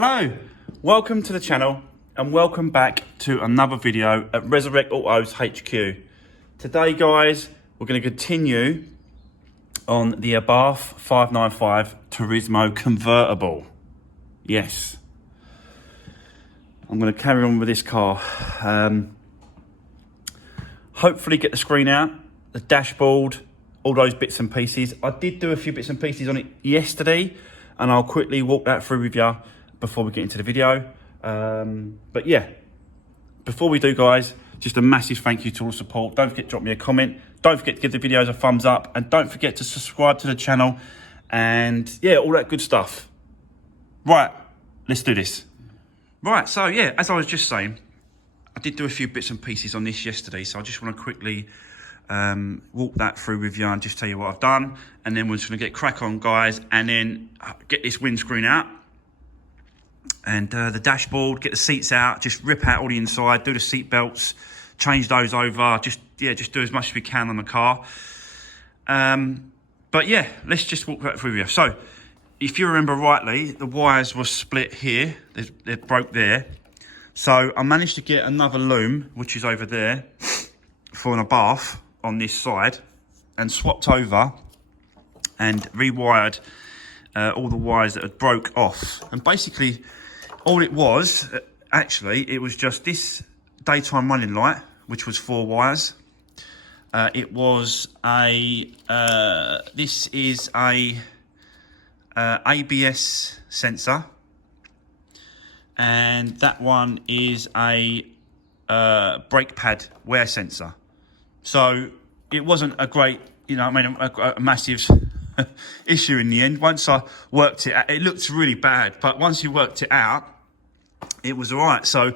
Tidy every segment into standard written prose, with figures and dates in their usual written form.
Hello, welcome to the channel and welcome back to another video at Resurrect Autos HQ. Today guys, we're going to continue on the Abarth 595 Turismo Convertible. Yes, I'm going to carry on with this car. Hopefully get the screen out, the dashboard, all those bits and pieces. I did do a few bits and pieces on it yesterday and I'll quickly walk that through with you before we get into the video. But yeah, before we do guys, just a massive thank you to all the support. Don't forget to drop me a comment. Don't forget to give the videos a thumbs up and don't forget to subscribe to the channel and yeah, all that good stuff. Right, let's do this. Right, so yeah, as I was just saying, I did do a few bits and pieces on this yesterday, so I just want to quickly walk that through with you and just tell you what I've done, and then we're just going to get crack on guys, and then get this windscreen out and the dashboard, get the seats out, just rip out all the inside, do the seat belts, change those over, just do as much as we can on the car. But yeah, let's just walk that through with you. So if you remember rightly, the wires were split here, they broke there. So I managed to get another loom, which is over there, for an Abarth on this side, and swapped over and rewired all the wires that had broke off. And basically, all it was, actually, it was just this daytime running light, which was 4 wires. It was a, this is a ABS sensor. And that one is a brake pad wear sensor. So it wasn't a great, a massive issue in the end. Once I worked it out, it looked really bad, but once you worked it out, it was all right. So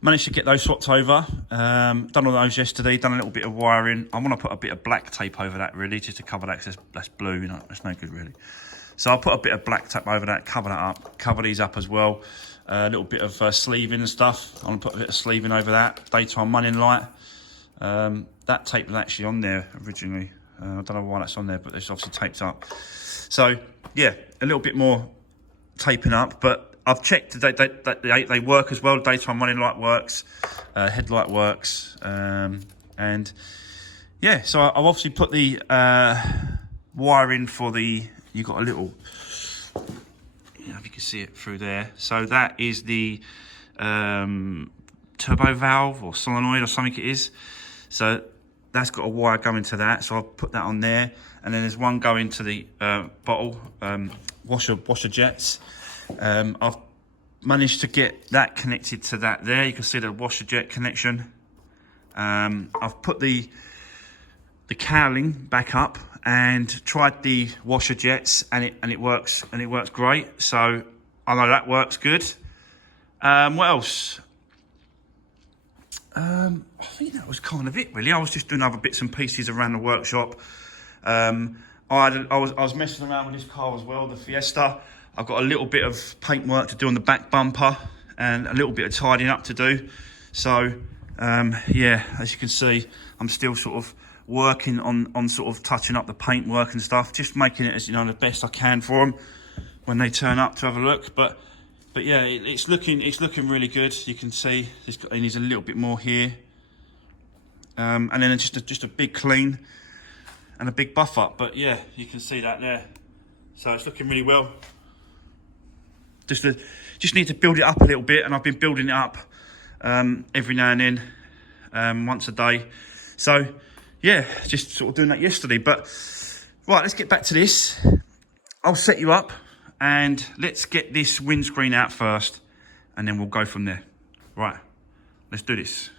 managed to get those swapped over. Done all those yesterday, done a little bit of wiring. I want to put a bit of black tape over that really, just to cover that, because that's blue, that's no good really. So I'll put a bit of black tape over that, cover that up, cover these up as well. A little bit of sleeving and stuff. I'm going to put a bit of sleeving over that. Daytime running light. That tape was actually on there originally. I don't know why that's on there, but it's obviously taped up. So, yeah, a little bit more taping up. But I've checked that they work as well. Daytime running light works. Headlight works. And, yeah, so I've obviously put the wiring for the... You've got a little... if you can see it through there. So that is the turbo valve or solenoid or something it is. So that's got a wire going to that. So I'll put that on there. And then there's one going to the bottle washer jets. I've managed to get that connected to that there. You can see the washer jet connection. I've put the cowling back up and tried the washer jets, and it works great. So I know that works good. What else? I think that was kind of it really. I was just doing other bits and pieces around the workshop. I was messing around with this car as well, the Fiesta. I've got a little bit of paint work to do on the back bumper and a little bit of tidying up to do. So yeah, as you can see, I'm still sort of working on sort of touching up the paint work and stuff, just making it as the best I can for them when they turn up to have a look. But yeah, it's looking really good. You can see it needs a little bit more here, and then just a big clean and a big buff up. But yeah, you can see that there. So it's looking really well. Just need to build it up a little bit, and I've been building it up every now and then, once a day. So yeah, just sort of doing that yesterday. But right, let's get back to this. I'll set you up and let's get this windscreen out first, and then we'll go from there. Right, let's do this.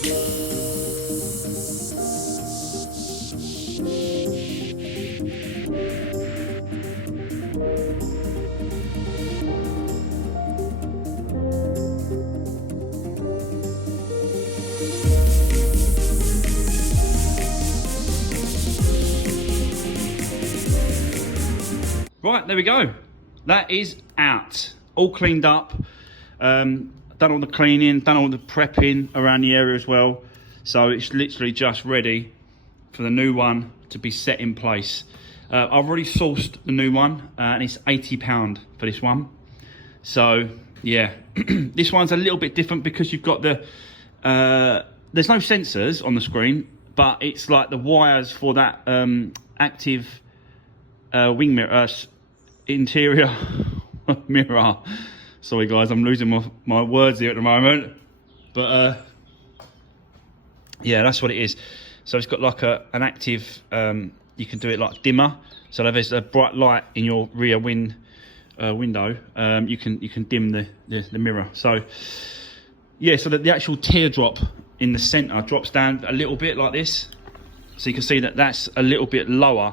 Right, there we go. That is out. All cleaned up. Done all the cleaning, done all the prepping around the area as well. So it's literally just ready for the new one to be set in place. I've already sourced the new one and it's £80 for this one. So yeah, this one's a little bit different because you've got the, there's no sensors on the screen, but it's like the wires for that active wing mirror, interior mirror. Sorry guys, I'm losing my words here at the moment. But yeah, that's what it is. So it's got like an active, you can do it like dimmer. So if there's a bright light in your rear window, you can dim the mirror. So yeah, so that the actual teardrop in the center drops down a little bit like this. So you can see that that's a little bit lower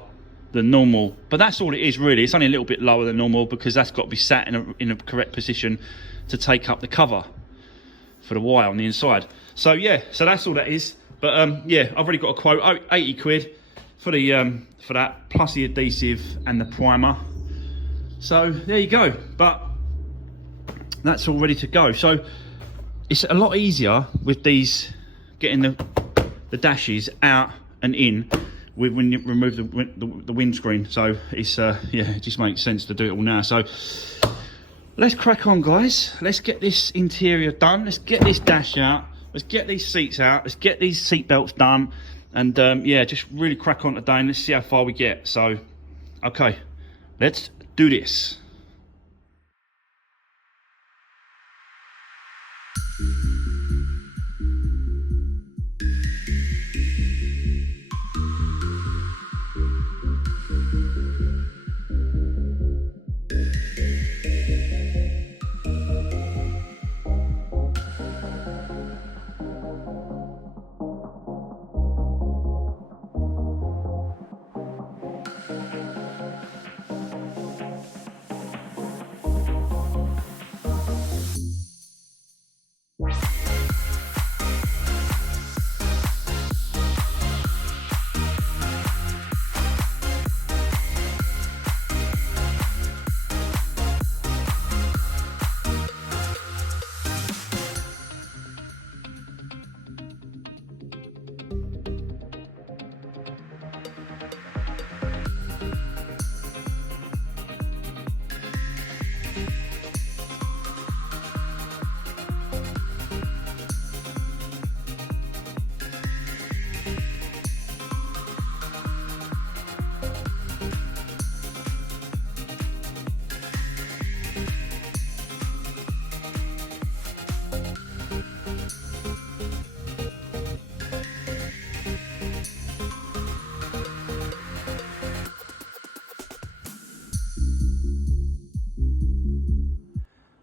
than normal, but that's all it is really. It's only a little bit lower than normal because that's got to be sat in a correct position to take up the cover for the wire on the inside. So yeah, so that's all that is. But yeah, I've already got a quote, 80 quid for the for that, plus the adhesive and the primer. So there you go. But that's all ready to go. So it's a lot easier with these, getting the dashes out and in when you remove the windscreen. So it's yeah, it just makes sense to do it all now. So let's crack on, guys. Let's get this interior done. Let's get this dash out. Let's get these seats out. Let's get these seat belts done. And yeah, just really crack on today and let's see how far we get. So, okay, let's do this.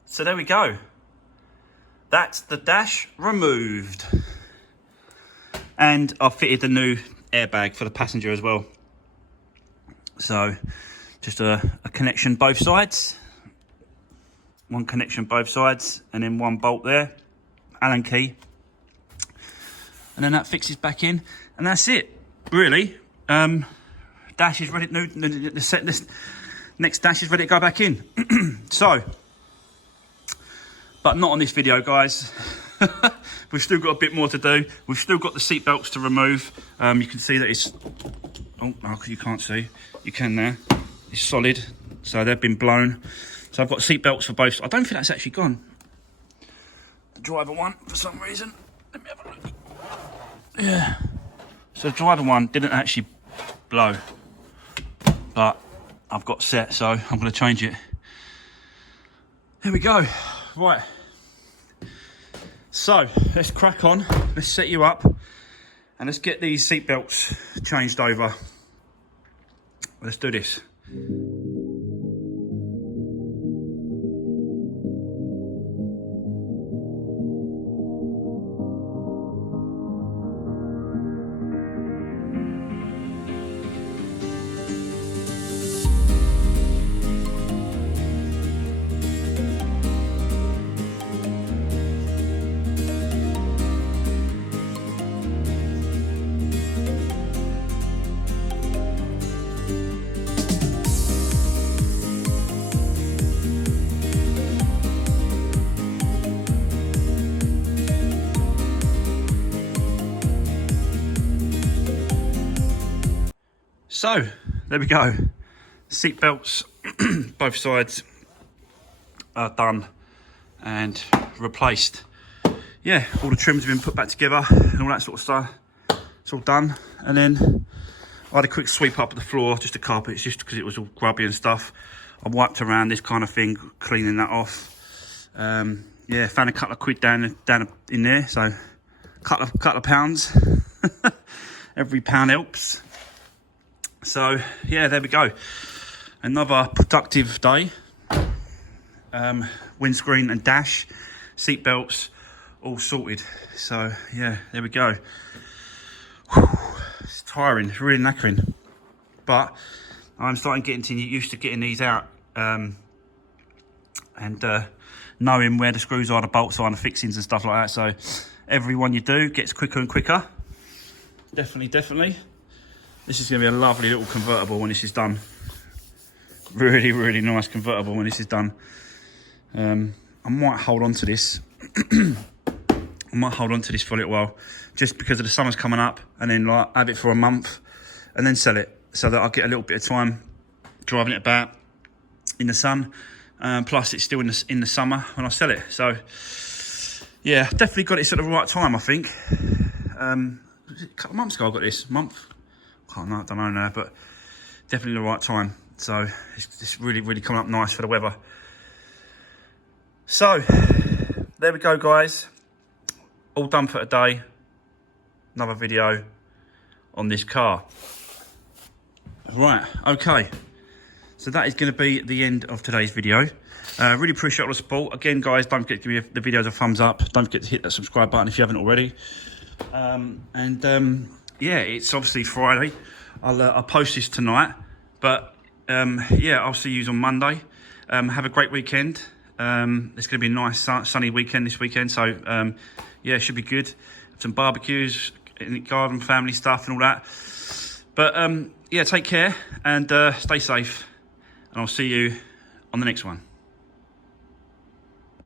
So there we go. That's the dash removed. And I've fitted the new airbag for the passenger as well. So just a connection both sides. One connection both sides and then one bolt there. Allen key. And then that fixes back in. And that's it, really. Dash is ready. This next dash is ready to go back in. So, but not on this video, guys. We've still got a bit more to do. We've still got the seat belts to remove. You can see that it's, oh, you can't see. You can there. It's solid, so they've been blown. So I've got seat belts for both. I don't think that's actually gone. The driver one, for some reason. Let me have a look. Yeah. So the driver one didn't actually blow, but I've got set, so I'm going to change it. There we go. Right, so let's crack on, let's set you up and let's get these seat belts changed over. Let's do this. So there we go. Seat belts, both sides are done and replaced. Yeah, all the trims have been put back together and all that sort of stuff. It's all done. And then I had a quick sweep up of the floor, just the carpet, just because it was all grubby and stuff. I wiped around this kind of thing, cleaning that off. Yeah, found a couple of quid down in there, so couple of pounds. Every pound helps. So yeah, there we go. Another productive day. Windscreen and dash, seat belts, all sorted. So yeah, there we go. Whew, it's tiring, it's really knackering. But I'm starting getting used to getting these out and knowing where the screws are, the bolts are, and the fixings and stuff like that. So every one you do gets quicker and quicker. Definitely. This is going to be a lovely little convertible when this is done. Really nice convertible when this is done. I might hold on to this. I might hold on to this for a little while, just because of the summer's coming up, and then like have it for a month, and then sell it, so that I'll get a little bit of time driving it about in the sun. Plus, it's still in the summer when I sell it. So, yeah, definitely got it at the right time, I think. A couple of months ago I got this. I don't know now, but definitely the right time. So it's really coming up nice for the weather. So there we go, guys. All done for today. Another video on this car. Right, okay. So that is going to be the end of today's video. Really appreciate all the support. Again, guys, don't forget to give the videos a thumbs up. Don't forget to hit that subscribe button if you haven't already. Yeah, it's obviously Friday. I'll post this tonight. But yeah, I'll see you on Monday. Have a great weekend. It's going to be a nice sunny weekend this weekend. So yeah, it should be good. Some barbecues, garden, family stuff and all that. But yeah, take care and stay safe. And I'll see you on the next one.